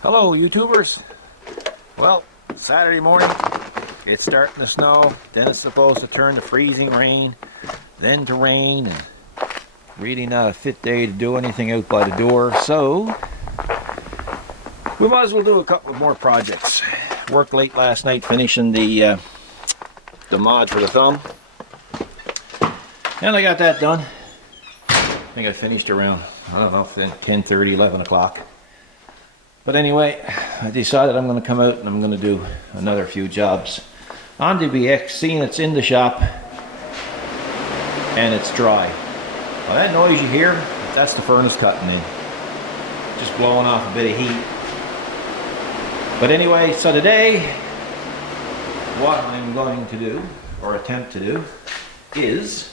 Hello YouTubers. Well, Saturday morning, it's starting to snow, then it's supposed to turn to freezing rain, then to rain, and really not a fit day to do anything out by the door, so we might as well do a couple of more projects. Worked late last night finishing the mod for the thumb, and I got that done. I think I finished around, I don't know, 10:30, 11 o'clock. But anyway, I decided I'm going to come out and I'm going to do another few jobs on the BX, seeing it's in the shop and it's dry. Well, that noise you hear, that's the furnace cutting in. Just blowing off a bit of heat. But anyway, so today, what I'm going to do, or attempt to do, is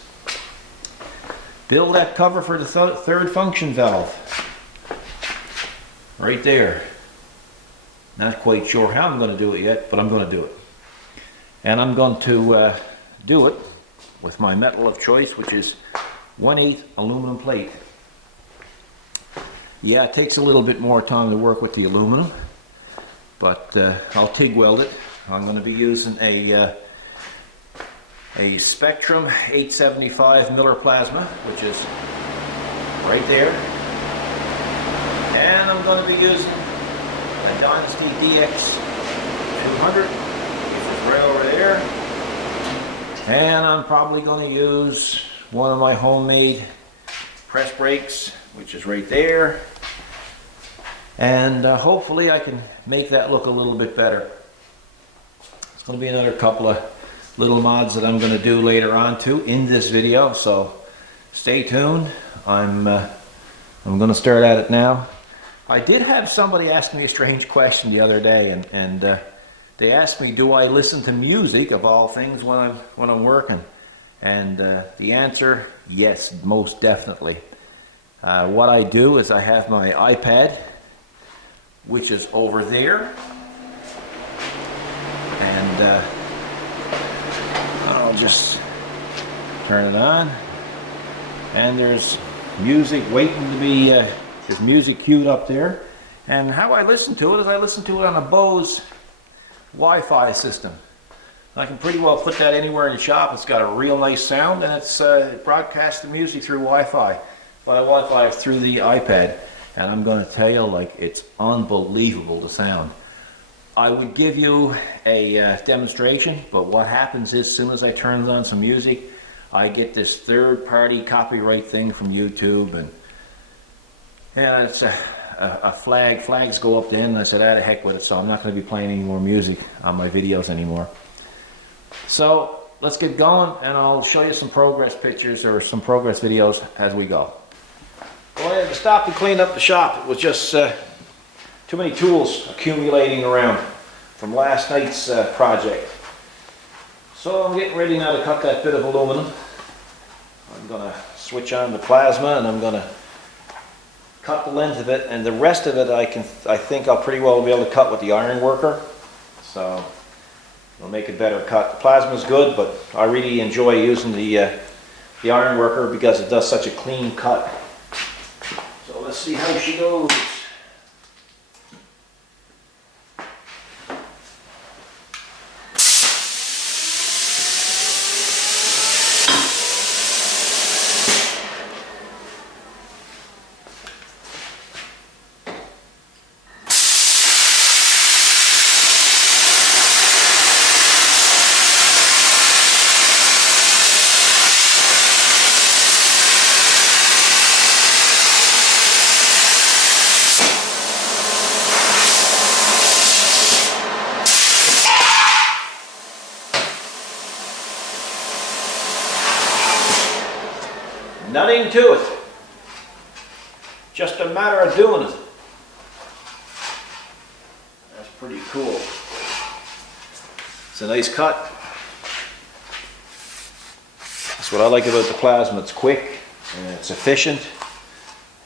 build that cover for the third function valve. Right there. Not quite sure how I'm going to do it yet, but I'm going to do it. And I'm going to do it with my metal of choice, which is 1/8 aluminum plate. Yeah, it takes a little bit more time to work with the aluminum, but I'll TIG weld it. I'm going to be using a Spectrum 875 Miller plasma, which is right there. And I'm going to be using a Dynasty DX200, which is right over there. And I'm probably going to use one of my homemade press brakes, which is right there. And hopefully I can make that look a little bit better. It's going to be another couple of little mods that I'm going to do later on too in this video, so stay tuned. I'm going to start at it now. I did have somebody ask me a strange question the other day, and they asked me, do I listen to music of all things when I'm working? And the answer, yes, most definitely. What I do is I have my iPad, which is over there, and I'll just turn it on, and there's music waiting to be there's music queued up there. And how I listen to it is I listen to it on a Bose Wi-Fi system. I can pretty well put that anywhere in the shop. It's got a real nice sound, and it broadcasts the music through Wi-Fi. By Wi-Fi through the iPad. And I'm going to tell you, like, it's unbelievable, the sound. I would give you a demonstration, but what happens is, as soon as I turn on some music, I get this third-party copyright thing from YouTube, and yeah, it's a flags go up then, and I said, ah, the heck with it, so I'm not going to be playing any more music on my videos anymore. So let's get going, and I'll show you some progress pictures or some progress videos as we go. Well, I had to stop and clean up the shop. It was just too many tools accumulating around from last night's project. So I'm getting ready now to cut that bit of aluminum. I'm going to switch on the plasma, and I'm going to cut the length of it, and the rest of it I think I'll pretty well be able to cut with the iron worker, so it'll make a better cut. The plasma's good, but I really enjoy using the iron worker because it does such a clean cut. So let's see how she goes. Nothing to it. Just a matter of doing it. That's pretty cool. It's a nice cut. That's what I like about the plasma. It's quick and it's efficient,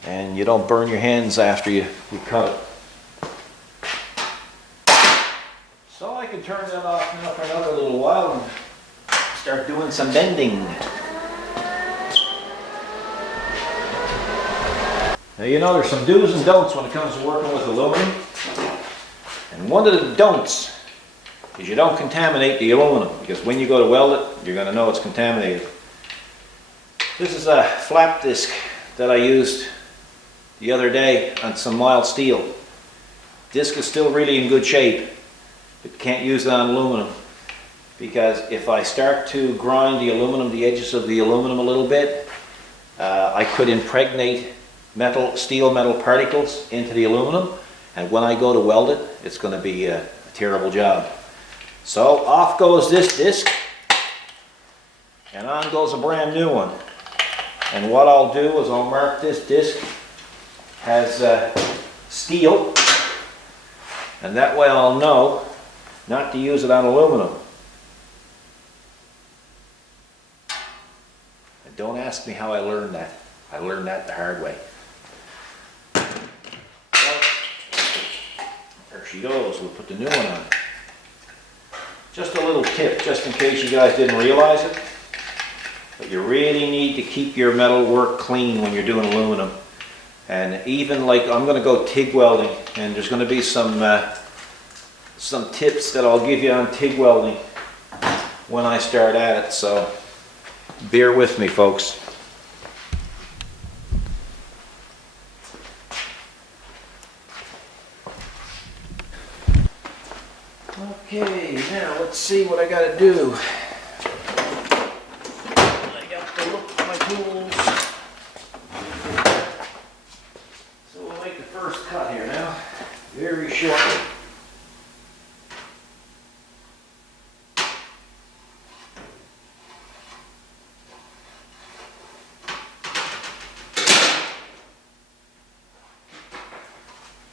and you don't burn your hands after you cut it. So I can turn that off now for another little while and start doing some bending. Now, you know, there's some do's and don'ts when it comes to working with aluminum. one of the don'ts is you don't contaminate the aluminum, because when you go to weld it, you're going to know it's contaminated. This is a flap disc that I used the other day on some mild steel. Disc is still really in good shape, but can't use it on aluminum, because if I start to grind the aluminum, the edges of the aluminum a little bit, I could impregnate steel metal particles into the aluminum, and when I go to weld it, it's going to be a terrible job. So off goes this disc, and on goes a brand new one. And what I'll do is I'll mark this disc as steel, and that way I'll know not to use it on aluminum. And don't ask me how I learned that. I learned that the hard way. Well, there she goes. We'll put the new one on. Just a little tip, just in case you guys didn't realize it, but you really need to keep your metal work clean when you're doing aluminum. And even like, I'm going to go TIG welding, and there's going to be some tips that I'll give you on TIG welding when I start at it, so bear with me, folks. Okay, now let's see what I got to do. I got to look at my tools. So we'll make the first cut here now, very short.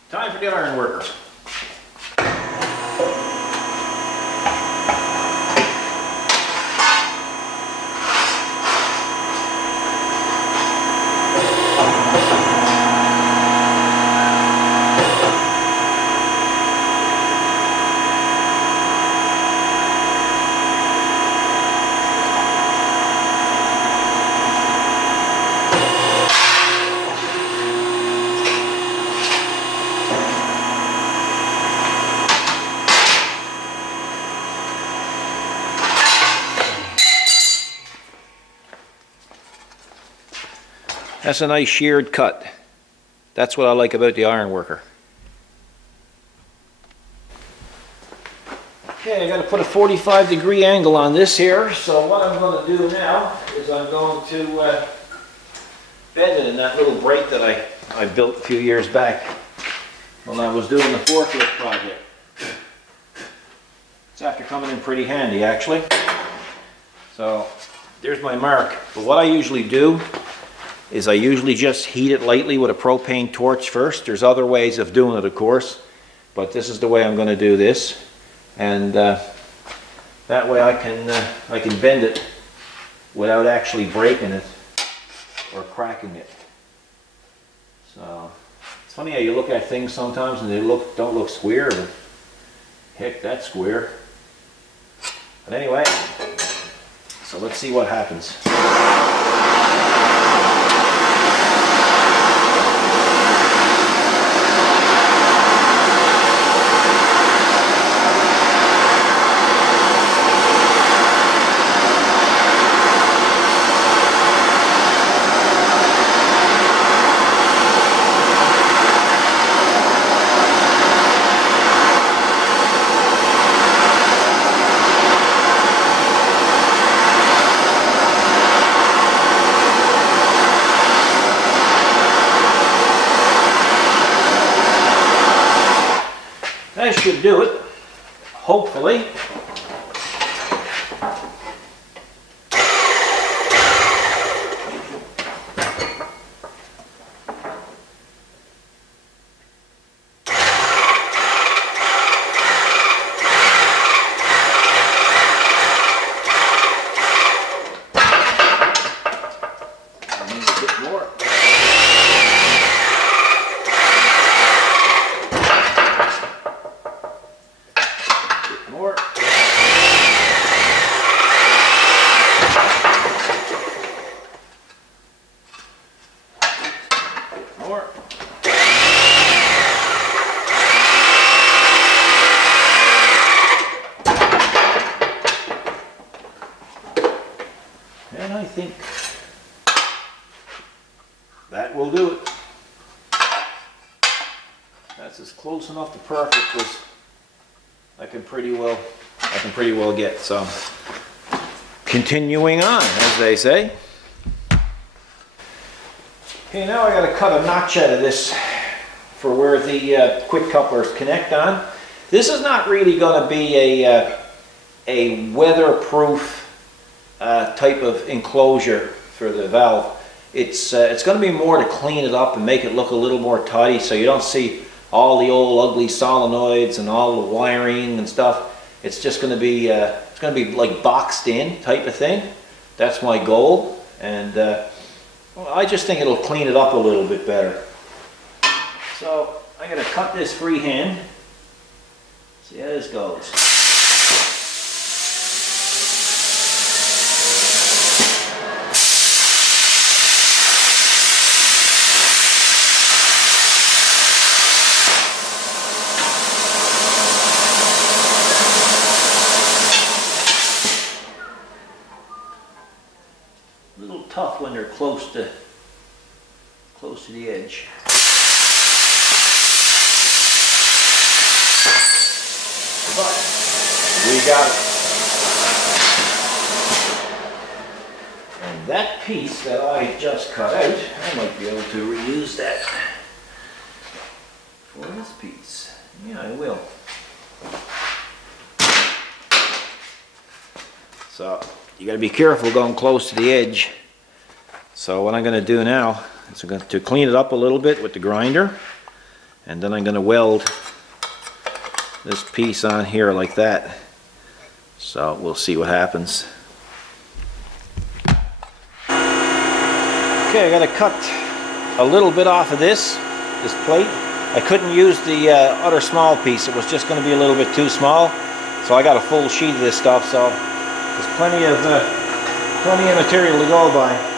Time for the iron worker. That's a nice sheared cut. That's what I like about the iron worker. Okay, I got to put a 45-degree angle on this here. So what I'm going to do now is I'm going to bend it in that little brake that I built a few years back when I was doing the forklift project. It's after coming in pretty handy, actually. So there's my mark. But what I usually do is I usually just heat it lightly with a propane torch first. There's other ways of doing it, of course, but this is the way I'm going to do this, and that way I can bend it without actually breaking it or cracking it. So it's funny how you look at things sometimes and they don't look square, but heck, that's square. But anyway, so let's see what happens. That should do it, hopefully. I need a bit more. that will do it. That's as close enough to perfect as I can pretty well get. So continuing on, as they say. Okay, now I got to cut a notch out of this for where the quick couplers connect on. This is not really going to be a weatherproof type of enclosure for the valve. It's going to be more to clean it up and make it look a little more tidy, so you don't see all the old ugly solenoids and all the wiring and stuff. It's just going to be like boxed in type of thing. That's my goal, and well, I just think it'll clean it up a little bit better. So I'm going to cut this freehand. See how this goes. A little tough when they're close to the edge. But we got it. And that piece that I just cut out, I might be able to reuse that for this piece. Yeah, I will. So you got to be careful going close to the edge. So what I'm going to do now is I'm going to clean it up a little bit with the grinder, and then I'm going to weld this piece on here like that. So we'll see what happens. Okay, I got to cut a little bit off of this plate. I couldn't use the other small piece. It was just going to be a little bit too small. So I got a full sheet of this stuff. So there's plenty of material to go by.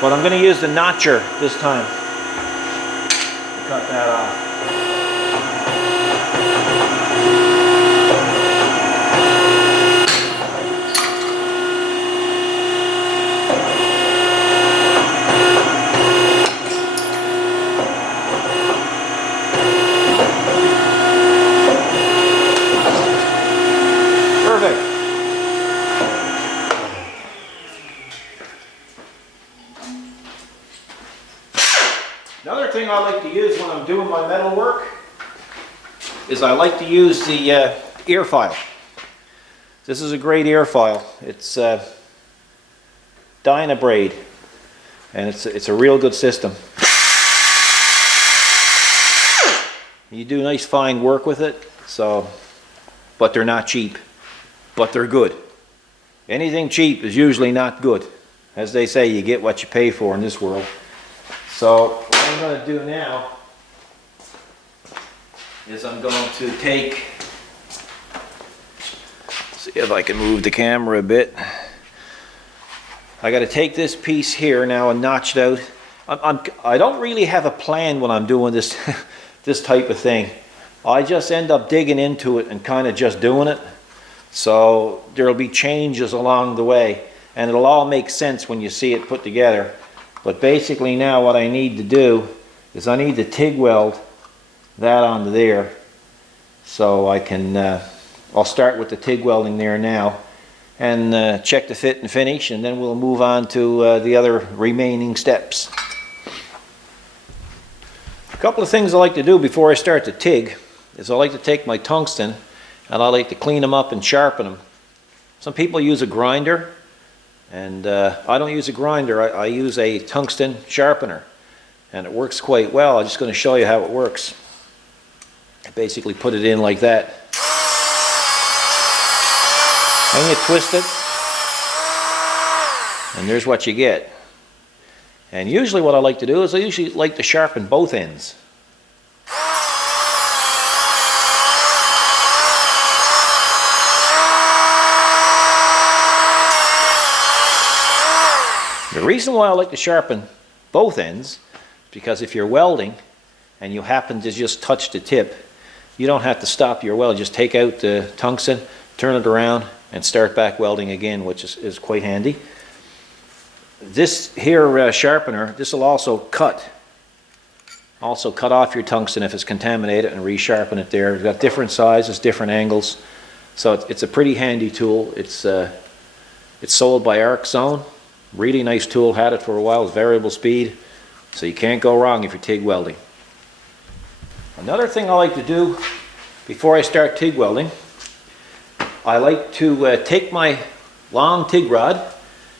But I'm going to use the notcher this time to cut that off. Another thing I like to use when I'm doing my metal work is I like to use the ear file. This is a great ear file. It's Dynabraid, and it's a real good system. You do nice fine work with it, but they're not cheap, but they're good. Anything cheap is usually not good. As they say, you get what you pay for in this world. So what I'm going to do now is I'm going to take, see if I can move the camera a bit. I got to take this piece here now and notch it out. I don't really have a plan when I'm doing this this type of thing. I just end up digging into it and kind of just doing it. So there'll be changes along the way, and it'll all make sense when you see it put together. But basically now what I need to do is I need to TIG weld that onto there. So I can, I'll start with the TIG welding there now and check the fit and finish, and then we'll move on to the other remaining steps. A couple of things I like to do before I start the TIG is I like to take my tungsten and I like to clean them up and sharpen them. Some people use a grinder. And I don't use a grinder, I use a tungsten sharpener, and it works quite well. I'm just going to show you how it works. I basically put it in like that, and you twist it, and there's what you get. And usually what I like to do is I usually like to sharpen both ends. The reason why I like to sharpen both ends is because if you're welding and you happen to just touch the tip, you don't have to stop your weld. Just take out the tungsten, turn it around, and start back welding again, which is quite handy. this here sharpener, this will also cut off your tungsten if it's contaminated and resharpen it there. It's got different sizes, different angles, so it's a pretty handy tool. It's sold by Arc Zone. Really nice tool, had it for a while. It's variable speed, so you can't go wrong if you're TIG welding. Another thing I like to do before I start TIG welding, I like to take my long TIG rod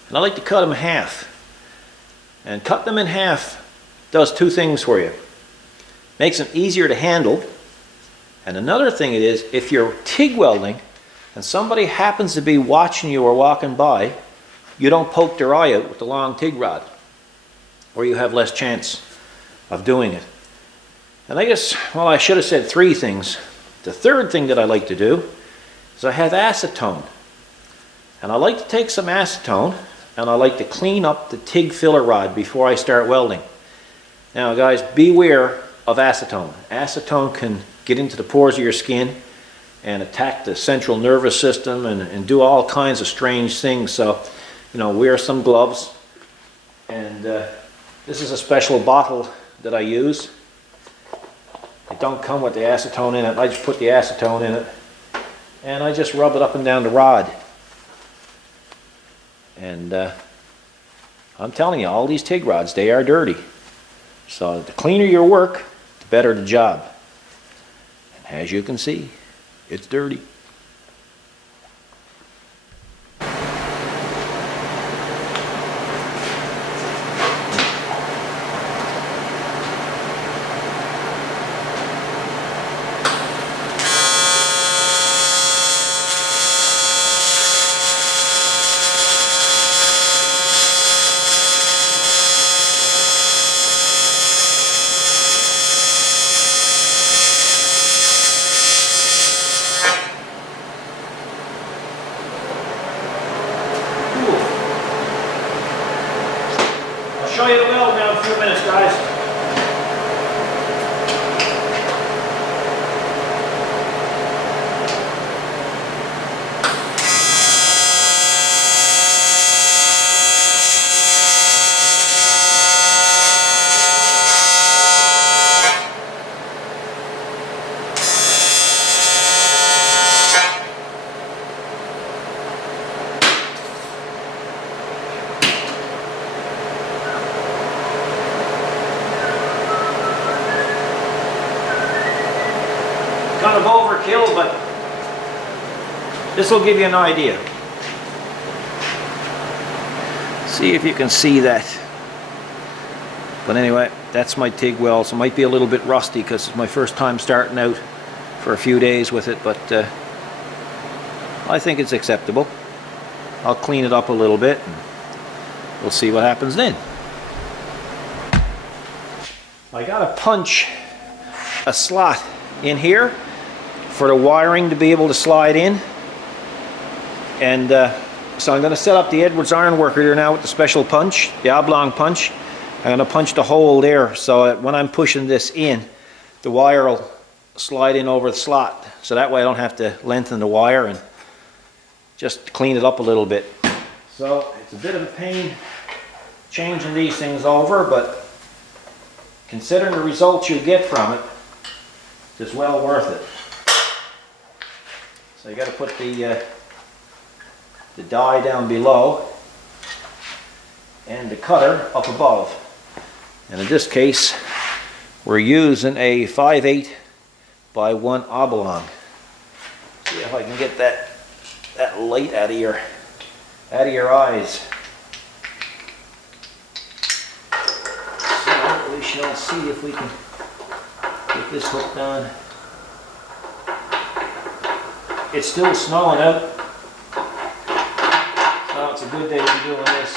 and I like to cut them in half. And cut them in half does two things for you. Makes them easier to handle, and another thing it is, if you're TIG welding and somebody happens to be watching you or walking by, you don't poke their eye out with the long TIG rod, or you have less chance of doing it. And I guess, well, I should have said three things. The third thing that I like to do is I have acetone. And I like to take some acetone and I like to clean up the TIG filler rod before I start welding. Now guys, beware of acetone. Acetone can get into the pores of your skin and attack the central nervous system and do all kinds of strange things. So, you know, wear some gloves. And this is a special bottle that I use. It don't come with the acetone in it. I just put the acetone in it and I just rub it up and down the rod. And I'm telling you, all these TIG rods, they are dirty. So the cleaner your work, the better the job. And as you can see, it's dirty. Show you the weld now in a few minutes, guys. Kind of overkill, but this will give you an idea. See if you can see that. But anyway, that's my TIG weld. So it might be a little bit rusty because it's my first time starting out for a few days with it, but I think it's acceptable. I'll clean it up a little bit and we'll see what happens then. I gotta punch a slot in here for the wiring to be able to slide in, and so I'm going to set up the Edwards iron worker here now with the special punch, the oblong punch. I'm going to punch the hole there so that when I'm pushing this in, the wire will slide in over the slot, so that way I don't have to lengthen the wire and just clean it up a little bit. So it's a bit of a pain changing these things over, but considering the results you get from it, it's well worth it. So you got to put the die down below and the cutter up above. And in this case, we're using a 5/8 by 1 oblong. See if I can get that light out of your eyes. So we shall see if we can get this hooked on. It's still snowing out, so it's a good day to be doing this.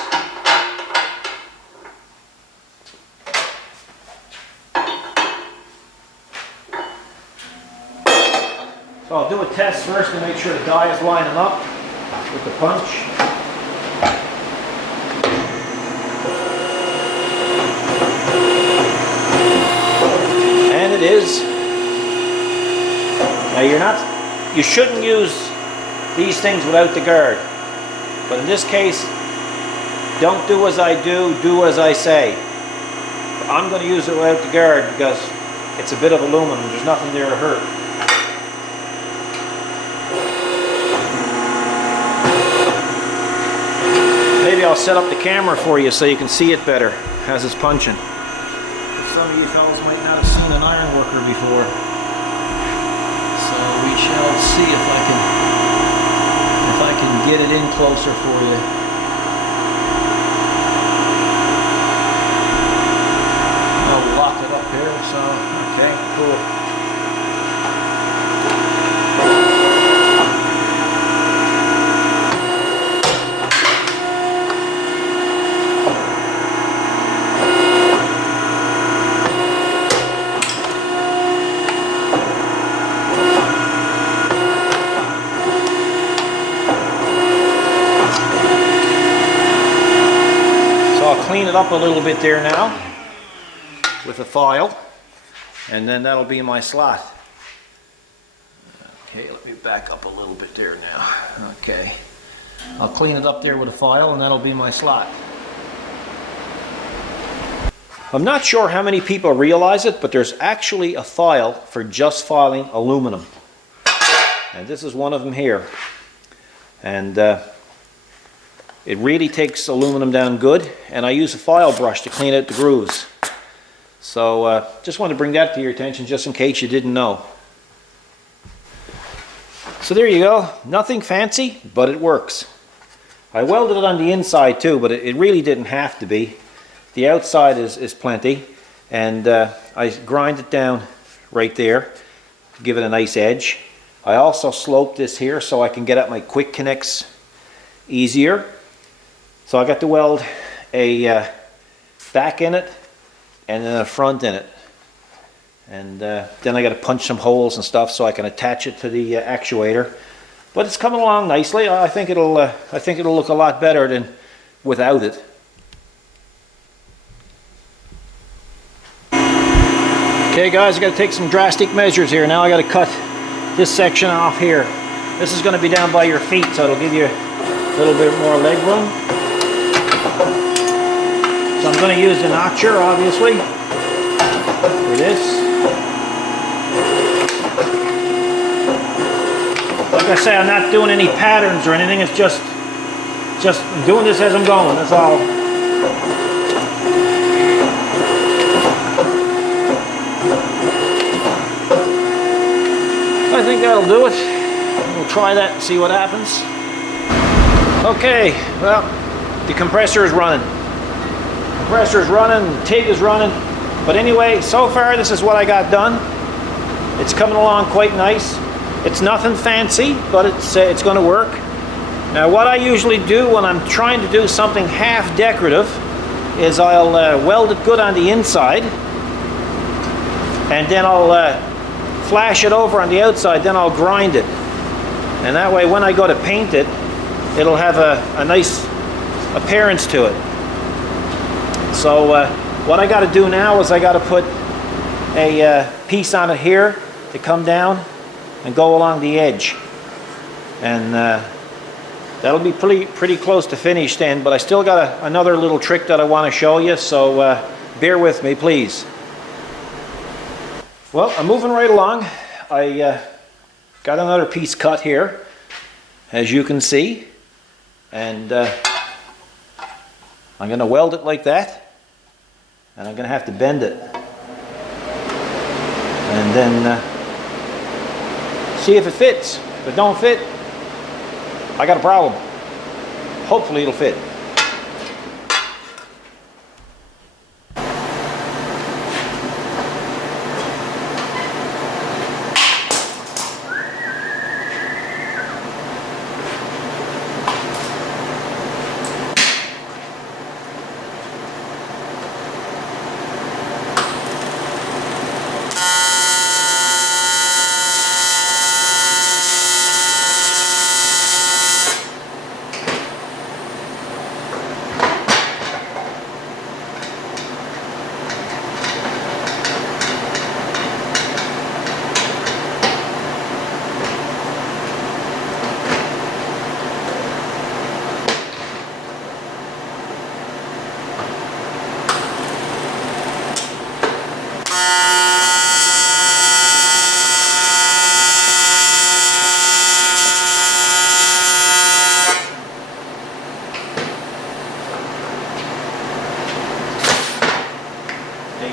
So I'll do a test first to make sure the die is lining up with the punch. And it is. Now you shouldn't use these things without the guard, but in this case Don't do as I do as I say. I'm going to use it without the guard because it's a bit of aluminum. There's nothing there to hurt. Maybe I'll set up the camera for you so you can see it better as it's punching. Some of you fellas might not have seen an iron worker before. So we shall see if I can get it in closer for you. I'll lock it up here, so okay, cool. Clean it up a little bit there now with a file, and then that'll be my slot. Okay, let me back up a little bit there now. Okay, I'll clean it up there with a file, and that'll be my slot. I'm not sure how many people realize it, but there's actually a file for just filing aluminum, and this is one of them here. And it really takes aluminum down good, and I use a file brush to clean out the grooves. So just wanted to bring that to your attention just in case you didn't know. So there you go. Nothing fancy, but it works. I welded it on the inside too, but it really didn't have to be. The outside is plenty, and I grind it down right there to give it a nice edge. I also slope this here so I can get at my quick connects easier. So I got to weld a back in it and then a front in it, and then I got to punch some holes and stuff so I can attach it to the actuator. But it's coming along nicely. I think it'll look a lot better than without it. Okay, guys, I got to take some drastic measures here. Now I got to cut this section off here. This is going to be down by your feet, so it'll give you a little bit more leg room. So I'm going to use the notcher, obviously, for this. Like I say, I'm not doing any patterns or anything. It's just I'm doing this as I'm going. That's all. I think that'll do it. We'll try that and see what happens. Okay, well, the compressor is running. Compressor is running, the TIG is running. But anyway, so far this is what I got done. It's coming along quite nice. It's nothing fancy, but it's going to work. Now what I usually do when I'm trying to do something half decorative is I'll weld it good on the inside, and then I'll flash it over on the outside, then I'll grind it. And that way when I go to paint it, it'll have a nice appearance to it. So what I got to do now is I got to put a piece on it here to come down and go along the edge. And that'll be pretty close to finished then, but I still got another little trick that I want to show you, so bear with me, please. Well, I'm moving right along. I got another piece cut here, as you can see, and I'm going to weld it like that, and I'm going to have to bend it, and then see if it fits. If it don't fit, I got a problem. Hopefully it'll fit.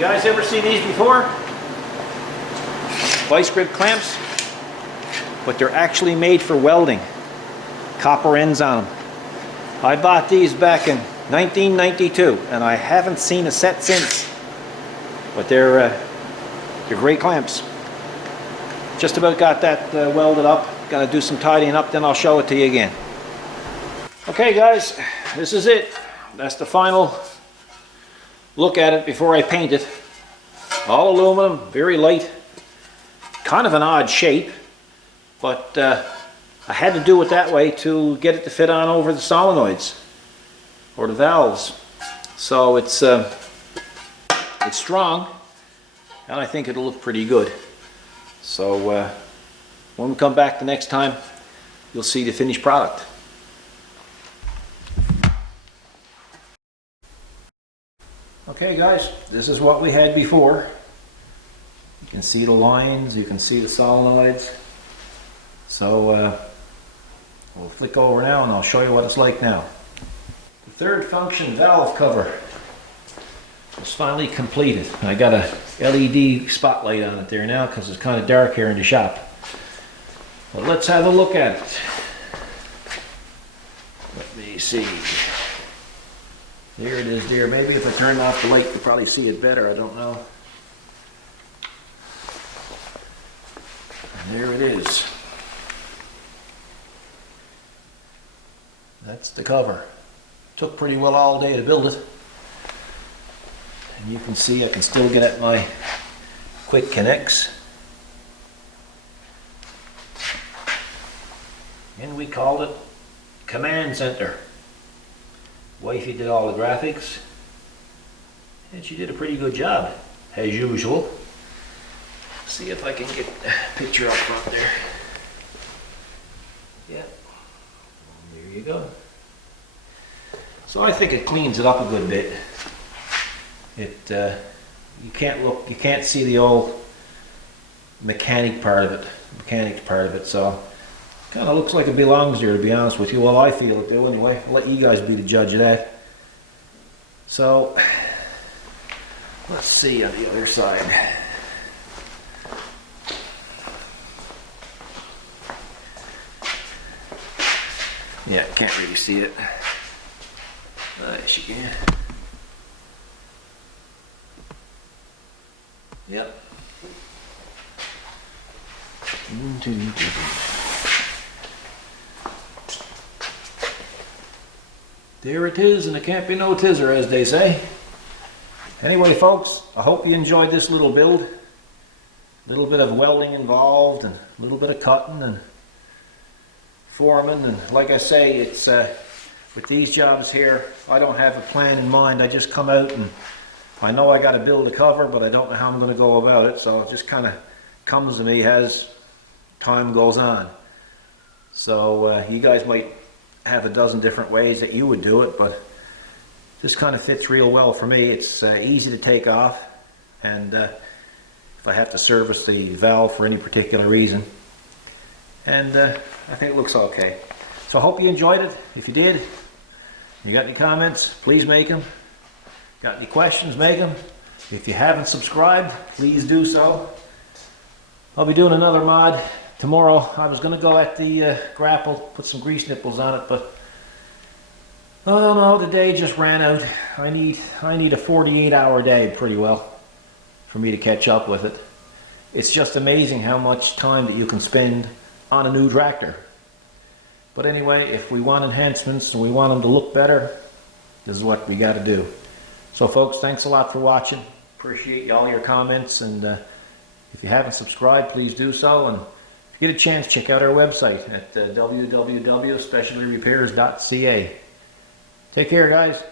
You guys ever see these before? Vice grip clamps, but they're actually made for welding. Copper ends on them. I bought these back in 1992, and I haven't seen a set since. But they're great clamps. Just about got that welded up. Gonna do some tidying up, then I'll show it to you again. Okay guys, this is it. That's the final look at it before I paint it. All aluminum, very light. Kind of an odd shape, but I had to do it that way to get it to fit on over the solenoids or the valves. So it's strong, and I think it'll look pretty good. So when we come back the next time, you'll see the finished product. Okay guys, this is what we had before. You can see the lines, you can see the solenoids. So we'll flick over now and I'll show you what it's like now. The third function valve cover is finally completed. I got a LED spotlight on it there now because it's kind of dark here in the shop. But let's have a look at it. Let me see. There it is there. Maybe if I turn off the light you'll probably see it better. I don't know. And there it is. That's the cover. Took pretty well all day to build it. And you can see I can still get at my quick connects. And we called it Command Center. Wifey did all the graphics. And she did a pretty good job, as usual. See if I can get a picture up front there. Yeah. There you go. So I think it cleans it up a good bit. You can't see the old mechanics part of it. So kind of looks like it belongs there, to be honest with you. Well, I feel it do anyway. I'll let you guys be the judge of that. So let's see on the other side. Yeah, can't really see it. Yes, you can. Yep. There it is, and it can't be no tizzer, as they say. Anyway, folks, I hope you enjoyed this little build. A little bit of welding involved, and a little bit of cutting and forming, and like I say, it's with these jobs here, I don't have a plan in mind. I just come out and I know I got to build a cover, but I don't know how I'm going to go about it, so it just kind of comes to me as time goes on. So you guys might have a dozen different ways that you would do it, but this kind of fits real well for me. It's easy to take off, and if I have to service the valve for any particular reason, and I think it looks okay. So I hope you enjoyed it. If you did, you got any comments, please make them. Got any questions, make them. If you haven't subscribed, please do so. I'll be doing another mod tomorrow. I was going to go at the grapple, put some grease nipples on it, but oh no, the day just ran out. I need a 48-hour day pretty well for me to catch up with it. It's just amazing how much time that you can spend on a new tractor. But anyway, if we want enhancements and we want them to look better, this is what we got to do. So folks, thanks a lot for watching. Appreciate all your comments, and if you haven't subscribed, please do so. And if you get a chance, check out our website at www.specialtyrepairs.ca. Take care, guys.